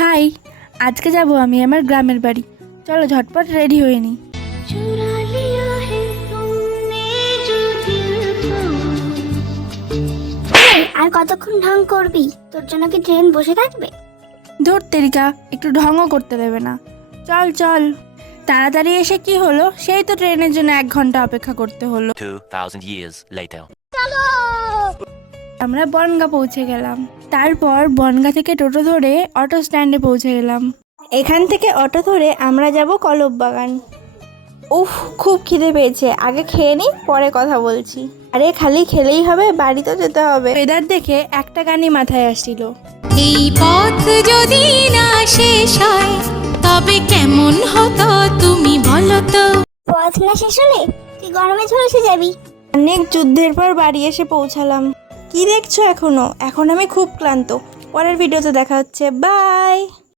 High, আজকে যাব আমি আমার গ্রামের বাড়ি। চলো ঝটপট রেডি হয়ে নিই। আর কতক্ষণ ঢং করবি? তোর জন্য কি ট্রেন বসে থাকবে? ধুর তেরিকা, একটু ঢঙও করতে দেবে না। চল চল, তাড়াতাড়ি এসে কি হলো, সেই তো ট্রেনের জন্য 1 ঘন্টা অপেক্ষা করতে হলো। 2000 years later. আমরা বনগা পৌঁছে গেলাম। তারপর বনগা থেকে টোটো ধরে অটো স্ট্যান্ডে পৌঁছে গেলাম। এখান থেকে অটো ধরে আমরা যাব কলব বাগান। উফ, খুব খিদে পেয়েছে, আগে খেয়ে নিই, পরে কথা বলছি। আরে খালি খেলেই হবে, বাড়ি তো যেতে হবে। ওয়েদার দেখে একটা গানই মাথায় আসছিল। এই পথ যদি না শেষ হয় তবে কেমন হতো তুমি বলো তো। পথ না শেষ হলে তুই গরমে ঝলসে যাবি। অনেক যুদ্ধের পর বাড়ি এসে পৌঁছালাম। কি দেখছো এখনো? এখন আমি খুব ক্লান্ত। পরের ভিডিওতে দেখা হচ্ছে, বাই।